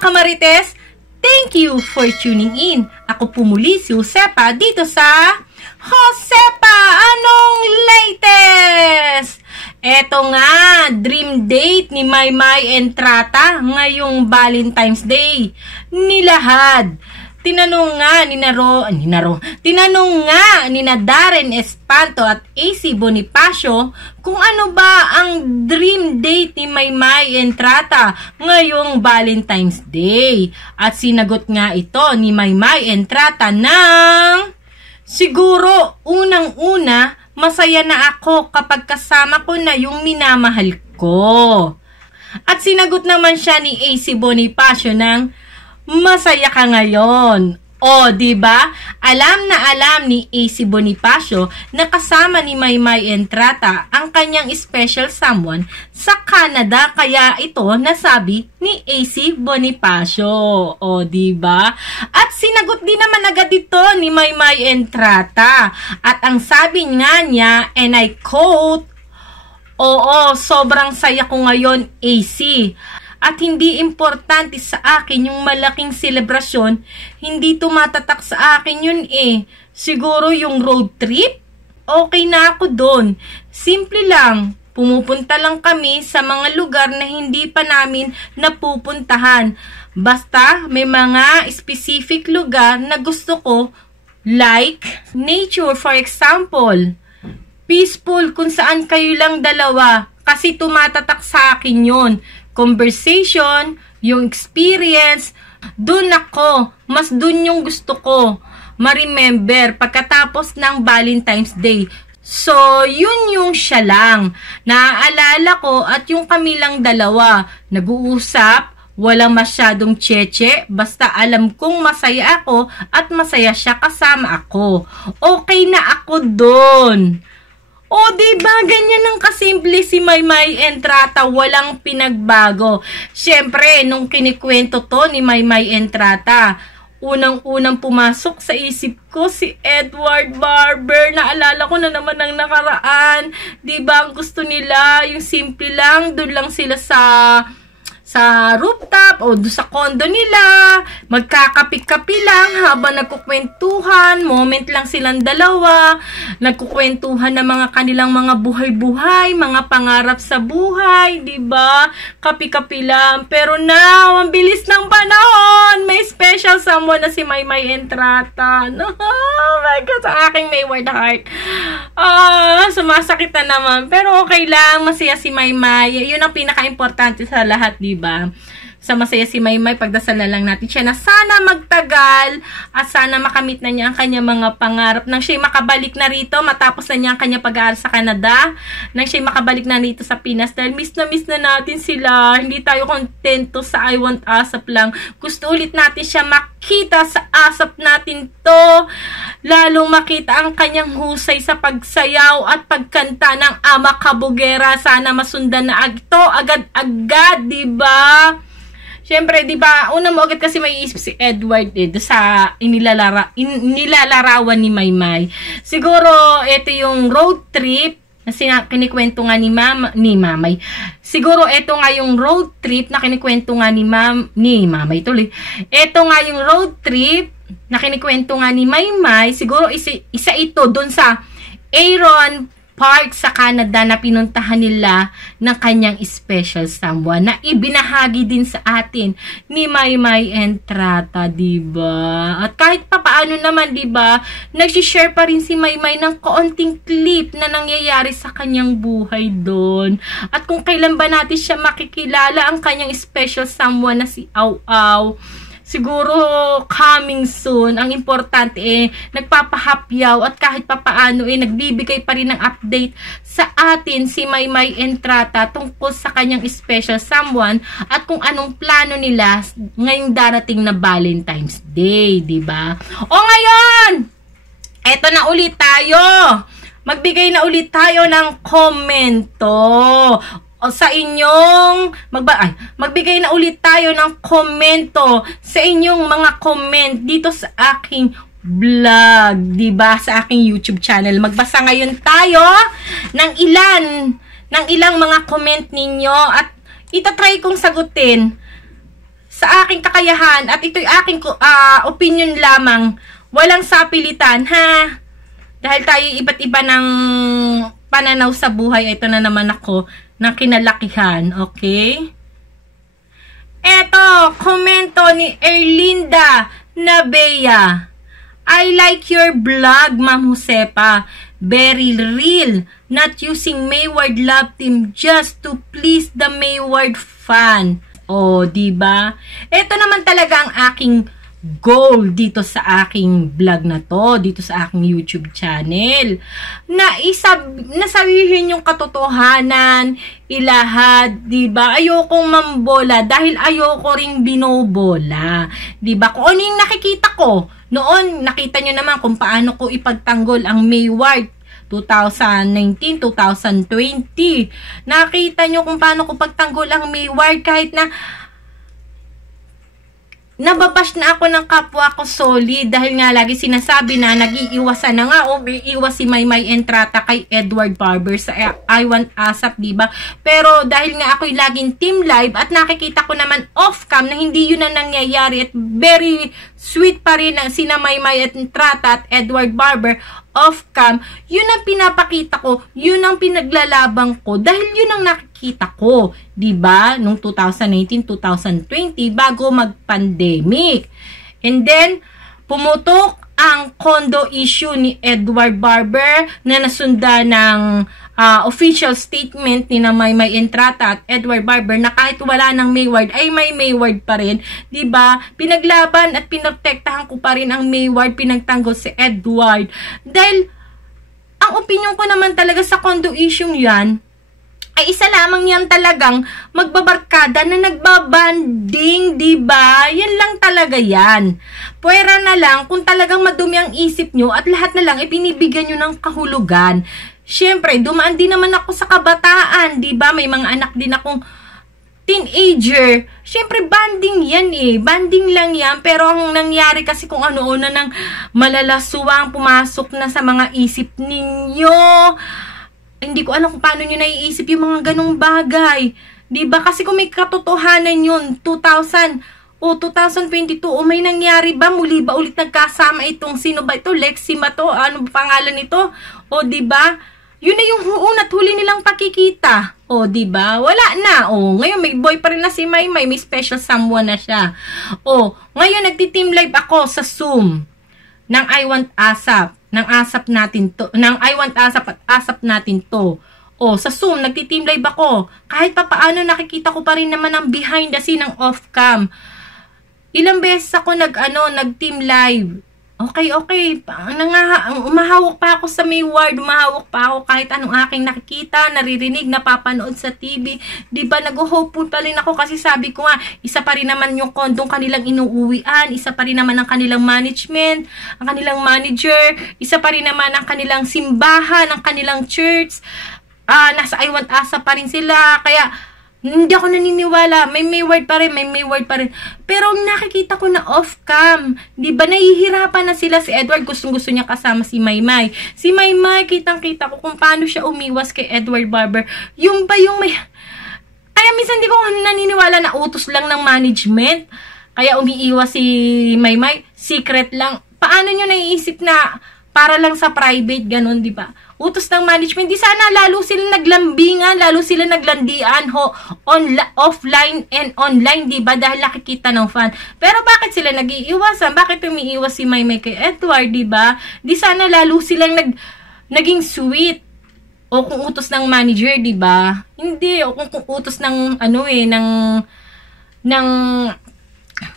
Kamarites! Thank you for tuning in. Ako po muli si Josepa dito sa Josepa! Anong latest? Eto nga, dream date ni Maymay Entrata ngayong Valentine's Day. Nilahad. Tinanong nga ni Darren Espanto at AC Bonifacio kung ano ba ang dream date ni Maymay Entrata ngayong Valentine's Day. At sinagot nga ito ni Maymay Entrata ng siguro unang-una masaya na ako kapag kasama ko na yung minamahal ko. At sinagot naman siya ni AC Bonifacio ng masaya ka ngayon. O, diba? Alam na alam ni AC Bonifacio na kasama ni Maymay Entrata ang kanyang special someone sa Canada, kaya ito nasabi ni AC Bonifacio. O, diba? At sinagot din naman agad ito ni Maymay Entrata. At ang sabi nga niya, and I quote, "Oo, sobrang saya ko ngayon, AC. At hindi importante sa akin yung malaking selebrasyon, hindi tumatatak sa akin yun eh. Siguro yung road trip, okay na ako doon. Simple lang, pumupunta lang kami sa mga lugar na hindi pa namin napupuntahan. Basta may mga specific lugar na gusto ko, like nature for example. Peaceful kung saan kayo lang dalawa, kasi tumatatak sa akin yun. Conversation, yung experience, dun ako, mas dun yung gusto ko ma-remember pagkatapos ng Valentine's Day. So, yun yung siya lang. Naaalala ko at yung kami lang dalawa, nag-uusap, walang masyadong cheche, basta alam kong masaya ako at masaya siya kasama ako. Okay na ako dun. O, diba? Ganyan ang kasimple si Maymay Entrata. Walang pinagbago. Siyempre, nung kinikwento to ni Maymay Entrata, unang-unang pumasok sa isip ko si Edward Barber. Naalala ko na naman ang nakaraan. Diba? Ang gusto nila, yung simple lang, doon lang sila sa rooftop o doon sa condo nila, magkakapi-kapi lang habang nagkukwentuhan, moment lang silang dalawa, nagkukwentuhan ng mga kanilang mga buhay-buhay, mga pangarap sa buhay, diba? Kapi-kapi lang. Pero now, ang bilis ng panahon, may special someone na si Maymay Entrata. Oh my God, sa aking Mayward heart. Sumasakit na naman. Pero okay lang, masaya si Maymay. Yun ang pinaka-importante sa lahat, diba? Sa masaya si Maymay, pagdasal na lang natin siya na sana magtagal at sana makamit na niya ang kanyang mga pangarap nang siya'y makabalik na rito matapos na niya ang kanyang pag-aaral sa Canada, nang siya'y makabalik na rito sa Pinas dahil miss na natin sila. Hindi tayo kontento sa I Want ASAP lang. Gusto ulit natin siya makita sa ASAP natin to, lalong makita ang kanyang husay sa pagsayaw at pagkanta ng Ama Kabugera. Sana masundan na ito agad-agad, diba? Siyempre, di ba, una mo agad kasi may isip si Edward sa inilalarawan ni Maymay. Siguro, ito yung road trip na kinikwento nga ni Mamay. Siguro, ito nga yung road trip na kinikwento nga ni Mamay tuloy. Ito nga yung road trip na kinikwento nga ni Maymay. Siguro, isa ito dun sa Aaron Park sa Canada na pinuntahan nila ng kanyang special someone na ibinahagi din sa atin ni Maymay Entrata, diba? At kahit papaano naman, diba, nag-share pa rin si Maymay ng kaunting clip na nangyayari sa kanyang buhay doon. At kung kailan ba natin siya makikilala ang kanyang special someone na si Aw Aw, siguro coming soon. Ang importante nagpapahapyaw at kahit papaano nagbibigay pa rin ng update sa atin si Maymay Entrata tungkol sa kanyang special someone at kung anong plano nila ngayong darating na Valentine's Day, diba? O ngayon, eto na ulit tayo. Magbigay na ulit tayo ng komento. O sa inyong magbigay na ulit tayo ng komento sa inyong mga comment dito sa aking vlog, 'di ba? Sa aking YouTube channel. Magbasa ngayon tayo ng ilang mga comment ninyo at itatry kong sagutin sa aking kakayahan at ito'y aking opinion lamang, walang sapilitan, ha? Dahil tayo iba't iba ng pananaw sa buhay, ito na naman ako ng kinalakihan, okay? Eto, komento ni Erlinda Nabea. I like your blog, Ma'am Josepa. Very real. Not using Mayward Love Team just to please the Mayward fan. O, diba? Ito naman talaga ang aking goal dito sa aking vlog na to, dito sa aking YouTube channel. Nasabihin yung katotohanan, ilahad, diba? Ayokong mambola dahil ayoko ring binobola. Diba? Kung ano yung nakikita ko, noon, nakita nyo naman kung paano ko ipagtanggol ang Mayward 2019, 2020. Nakita nyo kung paano ko pagtanggol ang Mayward kahit na nababash na ako ng kapwa ko solid dahil nga lagi sinasabi na nag-iiwasan na nga o iiwas si Maymay Entrata kay Edward Barber sa I Want ASAP, diba? Pero dahil nga ako'y laging team live at nakikita ko naman off-cam na hindi yun ang nangyayari at very sweet pa rin ang sina Maymay Entrata at Edward Barber off-cam, yun ang pinapakita ko, yun ang pinaglalabang ko dahil yun ang nakikita ko, diba? Nung 2019, 2020 bago mag-pandemic. And then, pumutok ang condo issue ni Edward Barber na nasunda ng official statement ni na Maymay Entrata at Edward Barber na kahit wala ng Mayward ay may Mayward pa rin, 'di ba? Pinaglaban at pinotektahan ko pa rin ang Mayward, pinagtanggol si Edward. Dahil ang opinion ko naman talaga sa condo issue 'yan ay isa lamang yan talagang magbabarkada na nagbabanding, 'di ba? Yan lang talaga yan. Puwera na lang kung talagang madumi ang isip nyo at lahat na lang ipinibigyan nyo ng kahulugan. Siyempre, dumaan din naman ako sa kabataan, 'di ba? May mga anak din akong teenager. Siyempre, banding yan eh. Banding lang yan. Pero ang nangyari kasi kung ano-ano ng malalaswang pumasok na sa mga isip ninyo. Hindi ko alam kung paano nyo naiisip yung mga ganong bagay. 'Di ba? Kasi kung may katotohanan yun, 2022, o may nangyari ba? Muli ba ulit nagkasama itong sino ba ito? Lexi ba to? Ano ba pangalan nito? O, 'di ba? Yun na yung huun at huli nilang pakikita. O, 'di ba? Wala na. O, ngayon may boy pa rin na si Maymay, may special someone na siya. O, ngayon nagti-team live ako sa Zoom ng I Want ASAP. Ng ASAP natin to. Ng I Want ASAP at ASAP natin to. O, sa Zoom, nagti-team live ako. Kahit pa paano, nakikita ko pa rin naman ang behind the scene ng off-cam. Ilang beses ako nag-team live. Okay. Umahawak pa ako sa Mayward, umahawak pa ako kahit anong aking nakikita, naririnig, napapanood sa TV. Diba, nag-hopeful pa rin ako kasi sabi ko nga, isa pa rin naman yung kondong kanilang inuuwian, isa pa rin naman ang kanilang management, ang kanilang manager, isa pa rin naman ang kanilang simbahan, ang kanilang church. Nasa I Want ASAP pa rin sila, kaya hindi ako naniniwala, may Mayward pa rin. Pero nakikita ko na off-cam. Diba, nahihirapan na sila si Edward. Gustong-gusto niya kasama si Maymay. Si Maymay, kitang-kita ko kung paano siya umiwas kay Edward Barber. Yung ba yung may... Kaya minsan di ko naniniwala na utos lang ng management. Kaya umiiwas si Maymay. Secret lang. Paano nyo naiisip na para lang sa private, ganun, di ba? Utos ng management, di sana lalo sila naglambingan, lalo sila naglandian offline and online, di ba? Dahil nakikita ng fan. Pero bakit sila nag-iiwasan? Bakit umiiwas si Maymay kay Edward, di ba? Di sana lalo silang naging sweet. O kung utos ng manager, di ba? Hindi. O kung utos ng ng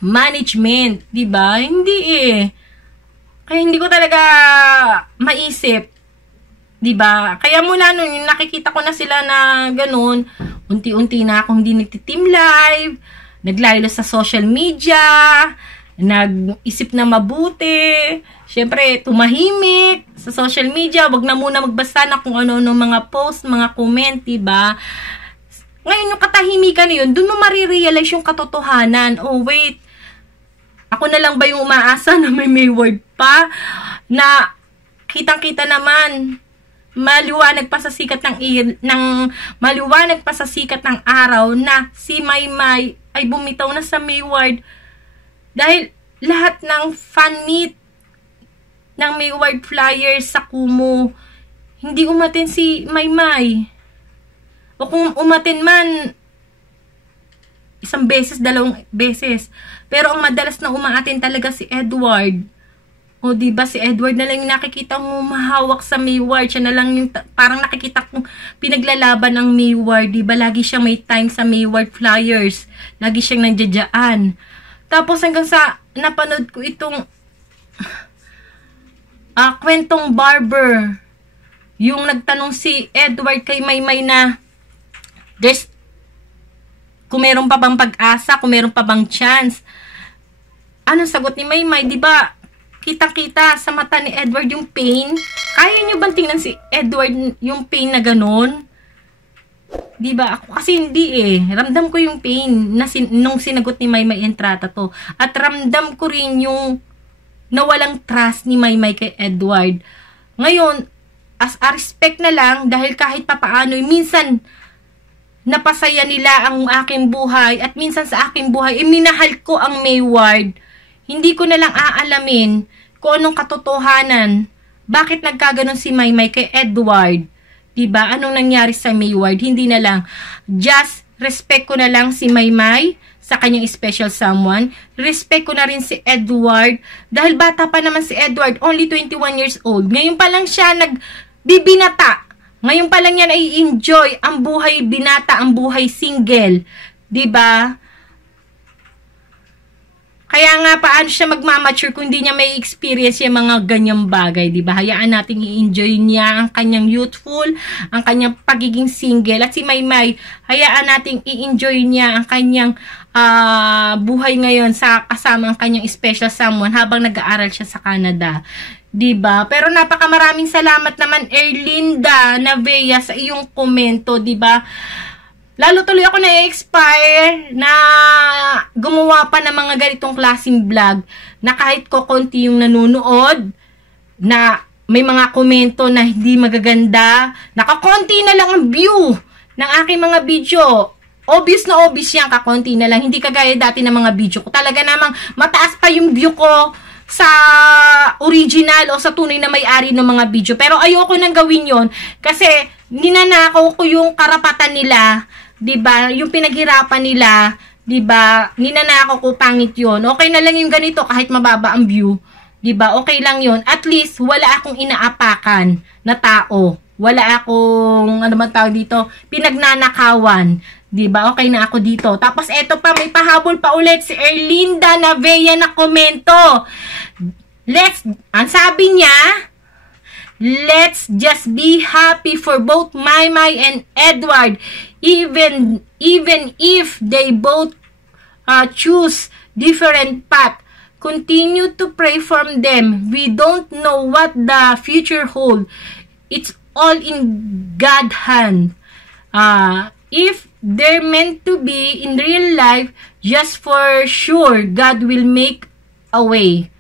management, di ba? Hindi eh. Kaya hindi ko talaga maisip. Diba? Kaya mula nun, yung nakikita ko na sila na ganun, unti-unti na akong hindi nagti-team live, naglaylo sa social media, nag-isip na mabuti, syempre, tumahimik sa social media, wag na muna magbasa na kung ano-ano mga post, mga comment, diba? Ngayon, yung katahimikan na yun, dun mo marirealize yung katotohanan. Oh, wait, ako na lang ba yung umaasa na may Mayward pa? Na kitang-kita naman, maliwanag pa sa sikat maliwanag pa sa sikat ng araw na si Maymay ay bumitaw na sa Mayward dahil lahat ng fan meet ng Mayward Flyers sa Kumu hindi umaten si Maymay, o kung umaten man isang beses, dalawang beses, pero ang madalas na umaaten talaga si Edward. O diba si Edward na lang yung nakikita mo mahawak sa Mayward. Siya na lang yung parang nakikita kong pinaglalaban ng Mayward. Diba lagi siyang may time sa Mayward Flyers. Lagi siyang nandiyadyaan. Tapos hanggang sa napanood ko itong kwentong barber. Yung nagtanong si Edward kay Maymay na kung meron pa bang pag-asa, kung meron pa bang chance. Anong sagot ni Maymay? Diba kitang-kita sa mata ni Edward yung pain? Kaya nyo bang tingnan si Edward yung pain na ganun? Diba? Ako kasi hindi eh. Ramdam ko yung pain na nung sinagot ni Maymay Entrata to. At ramdam ko rin yung nawalang trust ni Maymay kay Edward. Ngayon, as a respect na lang, dahil kahit papaano, minsan napasaya nila ang aking buhay at minsan sa aking buhay, minahal ko ang Mayward. Hindi ko na lang aalamin kung anong katotohanan. Bakit nagkaganon si Maymay kay Edward? Diba? Anong nangyari sa Mayward? Hindi na lang. Just respect ko na lang si Maymay sa kanyang special someone. Respect ko na rin si Edward. Dahil bata pa naman si Edward. Only 21 years old. Ngayon pa lang siya nagbibinata. Ngayon pa lang yan ay enjoy ang buhay binata, ang buhay single. Diba? Kaya nga, paano siya magmamature kung hindi niya may experience yung mga ganyang bagay, diba? Hayaan natin i-enjoy niya ang kanyang youthful, ang kanyang pagiging single. At si Maymay, hayaan natin i-enjoy niya ang kanyang buhay ngayon sa kasama ang kanyang special someone habang nag-aaral siya sa Canada. Diba? Pero napakamaraming salamat naman, Erlinda Navea, sa iyong komento, diba? Lalo tuloy ako na-expire na gumawa pa ng mga ganitong klaseng vlog na kahit ko konti yung nanonood, na may mga komento na hindi magaganda, nakakonti na lang ang view ng aking mga video. Obvious na obvious yan, kakonti na lang. Hindi kagaya dati ng mga video ko. Talaga namang mataas pa yung view ko sa original o sa tunay na may-ari ng mga video. Pero ayoko nang gawin yon kasi ninanakaw ko yung karapatan nila. Diba? Yung pinaghirapan nila, diba? Ninanakaw ko, pangit yun. Okay na lang yung ganito kahit mababa ang view. Diba? Okay lang yun. At least, wala akong inaapakan na tao. Wala akong, ano man tawag dito, pinagnanakawan. Diba? Okay na ako dito. Tapos, eto pa, may pahabol pa ulit si Erlinda Navea na komento. Ang sabi niya, let's just be happy for both Maymay and Edward. Even if they both choose different path, continue to pray for them. We don't know what the future holds. It's all in God's hand. If they're meant to be in real life, just for sure, God will make a way.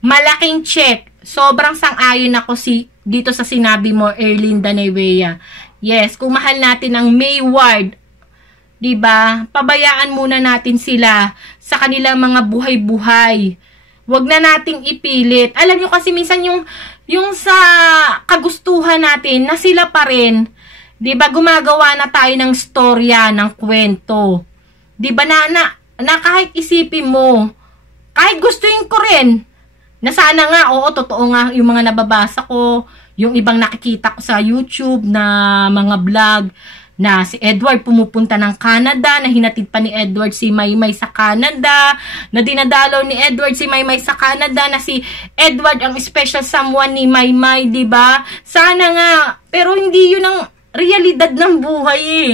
Malaking check. Sobrang sang-ayon ako dito sa sinabi mo, Erlinda Navea. Yes, kung mahal natin ang Mayward, diba? Pabayaan muna natin sila sa kanilang mga buhay-buhay. Huwag na nating ipilit. Alam nyo kasi minsan yung sa kagustuhan natin na sila pa rin, diba? Gumagawa na tayo ng storya, ng kwento. Diba na kahit isipin mo, kahit gustuin ko rin, na sana nga, oo, totoo nga yung mga nababasa ko, yung ibang nakikita ko sa YouTube na mga vlog, na si Edward pumupunta ng Canada, na hinatid pa ni Edward si Maymay sa Canada, na dinadalaw ni Edward si Maymay sa Canada, na si Edward ang special someone ni Maymay, diba? Sana nga, pero hindi yun ang realidad ng buhay eh.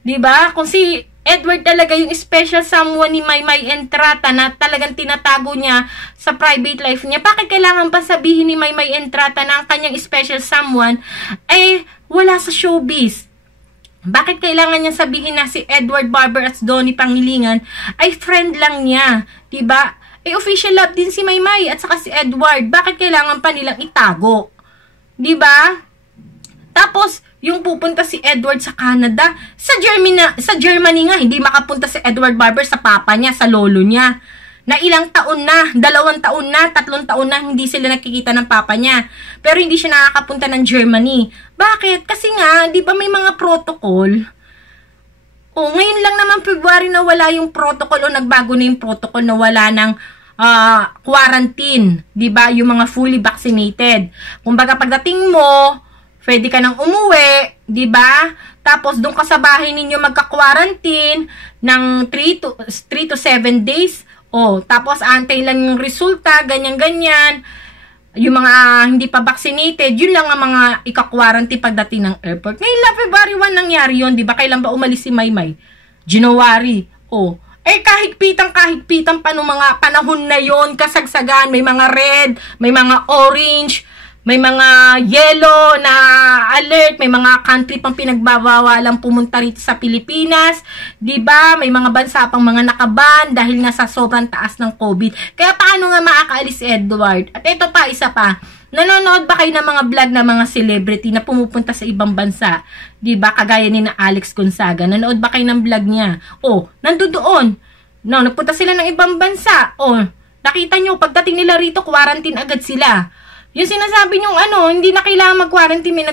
Diba? Kung si Edward talaga yung special someone ni Maymay Entrata na talagang tinatago niya sa private life niya, bakit kailangan pa sabihin ni Maymay Entrata na ang kanyang special someone ay wala sa showbiz? Bakit kailangan niya sabihin na si Edward Barber at Donnie Pangilingan ay friend lang niya? Diba? Eh, official love din si Maymay at saka si Edward. Bakit kailangan pa nilang itago? Diba? Tapos, yung pupunta si Edward sa Canada, sa Germany nga, hindi makapunta si Edward Barber sa papa niya, sa lolo niya. Na ilang taon na, 2 taon na, 3 taon na, hindi sila nakikita ng papa niya. Pero hindi siya nakakapunta ng Germany. Bakit? Kasi nga, di ba may mga protocol? O, ngayon lang naman February na wala yung protocol o nagbago na yung protocol na wala ng quarantine. Di ba? Yung mga fully vaccinated. Kumbaga, pagdating mo, pwede ka nang umuwi, di ba? Tapos, doon ka sa bahay ninyo magka-quarantine ng 3 to 7 days. O, tapos, antay lang yung resulta, ganyan-ganyan. Yung mga hindi pa vaccinated, yun lang ang mga ika-quarantine pagdating ng airport. Ngayon lang, February 1 nangyari yun, di ba? Kailan ba umalis si Maymay? January. O, kahigpitan pa nung mga panahon na yon, kasagsagan, may mga red, may mga orange, may mga yellow na alert, may mga country pang pinagbabawalang pumunta rito sa Pilipinas, 'di ba? May mga bansa pang mga nakaban dahil nga sa sobrang taas ng COVID. Kaya paano nga makakaalis si Edward? At ito pa, isa pa. Nanonood ba kayo ng mga vlog ng mga celebrity na pumupunta sa ibang bansa? 'Di ba? Kagaya ni na Alex Gonzaga. Nanonood ba kayo ng vlog niya? Nandoon. No, nagpunta sila ng ibang bansa. Nakita nyo, pagdating nila rito, quarantine agad sila. Yung sinasabi nyong hindi na kailangan mag-quarantine, may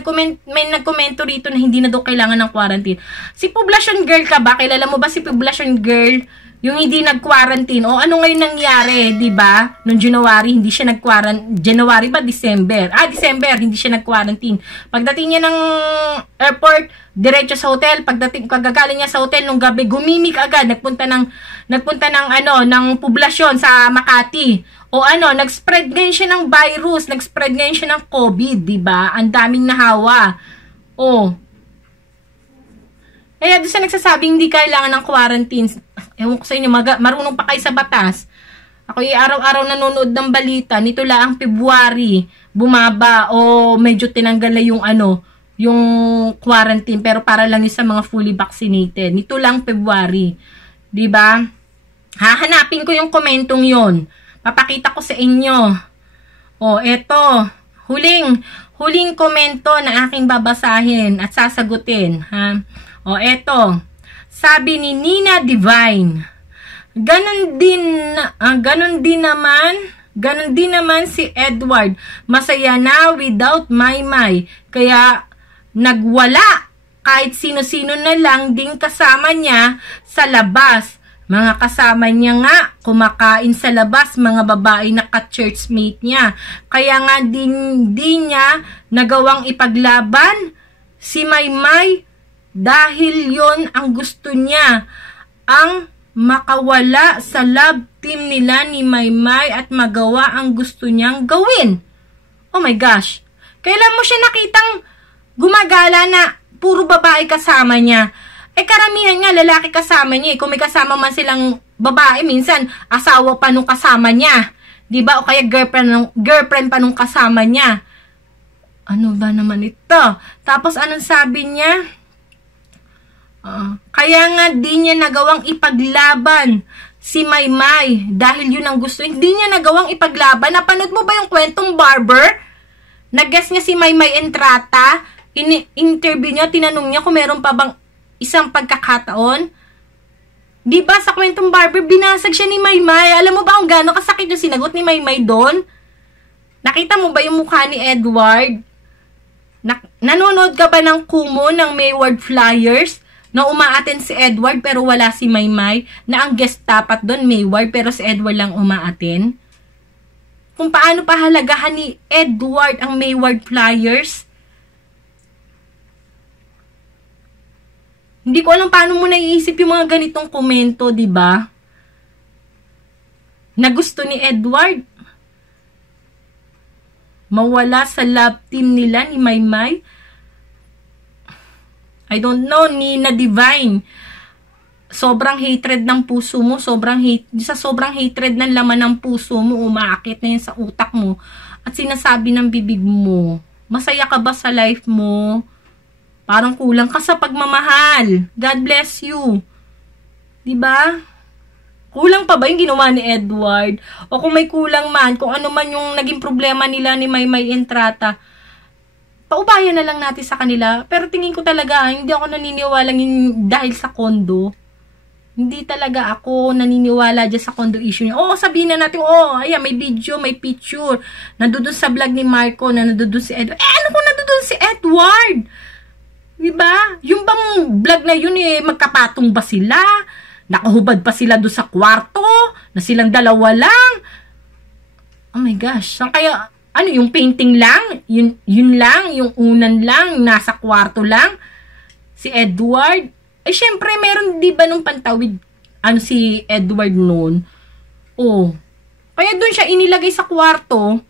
nagkomento rito na hindi na daw kailangan ng quarantine. Si Poblacion Girl ka ba? Kilala mo ba si Poblacion Girl? Yung hindi nag-quarantine. Ano ngayon nangyari, di ba? Noong January, hindi siya nag-quarantine. January ba? December. December, hindi siya nag-quarantine. Pagdating niya ng airport, diretso sa hotel. Pagkagaling niya sa hotel, nung gabi, gumimik agad. Nagpunta ng poblasyon sa Makati. Nag-spread ngayon siya ng virus, nag-spread ngayon siya ng COVID, di ba? Ang daming nahawa. Kaya doon sa nagsasabing hindi kailangan ng quarantine, ewan ko sa inyo, marunong pa kayo sa batas. Ako araw-araw nanonood ng balita, nito lang February, bumaba o medyo tinanggal na yung quarantine, pero para lang yun sa mga fully vaccinated. Nito lang February, di ba? Hahanapin ko yung komentong yon. Papakita ko sa inyo. Eto. Huling komento na aking babasahin at sasagutin. Eto. Sabi ni Nina Divine. Ganon din naman si Edward. Masaya na without Maymay. Kaya nagwala kahit sino-sino na lang ding kasama niya sa labas. Mga kasama niya nga, kumakain sa labas, mga babae na ka-churchmate niya. Kaya nga di niya nagawang ipaglaban si Maymay dahil yon ang gusto niya. Ang makawala sa love team nila ni Maymay at magawa ang gusto niyang gawin. Oh my gosh. Kailan mo siya nakitang gumagala na puro babae kasama niya? Karamihan nga, lalaki kasama niya. Kung may kasama man silang babae, minsan, asawa pa nung kasama niya. Diba? O kaya girlfriend pa nung kasama niya. Ano ba naman ito? Tapos, anong sabi niya? Kaya nga, di niya nagawang ipaglaban si Maymay. Dahil yun ang gusto. Hindi niya nagawang ipaglaban. Napanood mo ba yung kwentong Barber? Nag-guess niya si Maymay Entrata. In-interview niya, tinanong niya kung meron pa bang isang pagkakataon. Di ba sa kwentong Barber, binasag siya ni Maymay. Alam mo ba kung gaano kasakit yung sinagot ni Maymay doon? Nakita mo ba yung mukha ni Edward? Nanonood ka ba ng Kumo ng Mayward Flyers? Na umaaten si Edward pero wala si Maymay? Na ang guest dapat doon Mayward pero si Edward lang umaaten? Kung paano pahalagahan ni Edward ang Mayward Flyers? Hindi ko alam paano mo naiisip yung mga ganitong komento, di ba? Na gusto ni Edward mawala sa love team nila ni Maymay. I don't know, Nina Divine. Sobrang hatred ng puso mo, sa sobrang hatred ng laman ng puso mo, umaakit na yun sa utak mo at sinasabi ng bibig mo. Masaya ka ba sa life mo? Parang kulang ka sa pagmamahal. God bless you. Diba? Kulang pa ba yung ginawa ni Edward? O kung may kulang man, kung ano man yung naging problema nila ni Maymay Entrata, paubayan na lang natin sa kanila. Pero tingin ko talaga, hindi ako naniniwala dahil sa kondo. Hindi talaga ako naniniwala dyan sa condo issue niya. Oo, sabihin na natin, ayan, may video, may picture. Nandun sa vlog ni Marco, na nandun si Edward. Ano kung nandun si Edward? Diba? Yung bang vlog na yun, magkapatong ba sila? Nakahubad pa sila doon sa kwarto? Na silang dalawa lang? Oh my gosh. Kaya, yung painting lang? Yun lang? Yung unan lang? Nasa kwarto lang? Si Edward? Syempre, meron di ba nung pantawid, si Edward noon? Kaya doon siya inilagay sa kwarto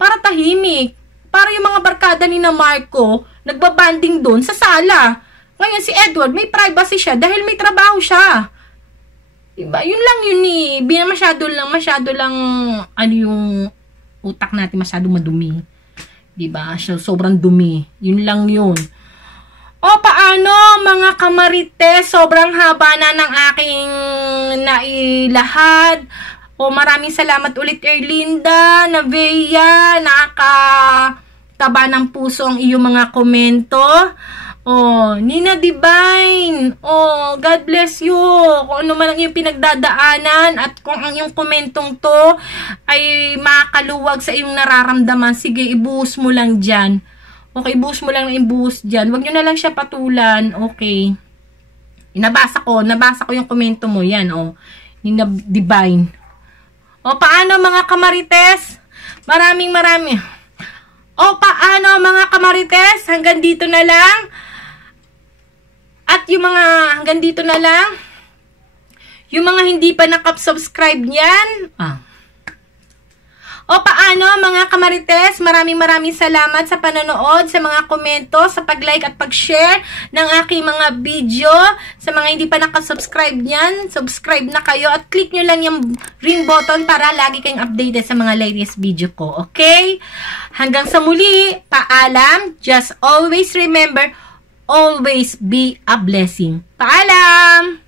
para tahimik. Para yung mga barkada ni na Marco, nagbabanding doon sa sala. Ngayon si Edward, may privacy siya dahil may trabaho siya. Diba? Yun lang yun masyado lang, yung utak natin masyadong madumi. Diba? Sobrang dumi. Yun lang yun. Paano mga kamarites? Sobrang haba na ng aking nailahad. Maraming salamat ulit Erlinda, Navea, nakakataba ng puso ang iyong mga komento. Nina Divine, God bless you. Kung ano man ang iyong pinagdadaanan at kung ang iyong komentong to ay makakaluwag sa iyong nararamdaman, sige, ibuhos mo lang dyan. Okay, ibuhos mo lang na ibuhos dyan. Huwag nyo na lang siya patulan. Okay. Nabasa ko yung komento mo. Yan, Nina Divine. Paano mga kamarites? Maraming. Paano mga kamarites? Hanggang dito na lang. At hanggang dito na lang. Yung mga hindi pa nakasubscribe niyan. Paano mga kamarites? Maraming salamat sa panonood, sa mga komento, sa pag-like at pag-share ng aking mga video. Sa mga hindi pa nakasubscribe niyan, subscribe na kayo at click nyo lang yung ring button para lagi kayong updated sa mga latest video ko. Okay? Hanggang sa muli, paalam. Just always remember, always be a blessing. Paalam!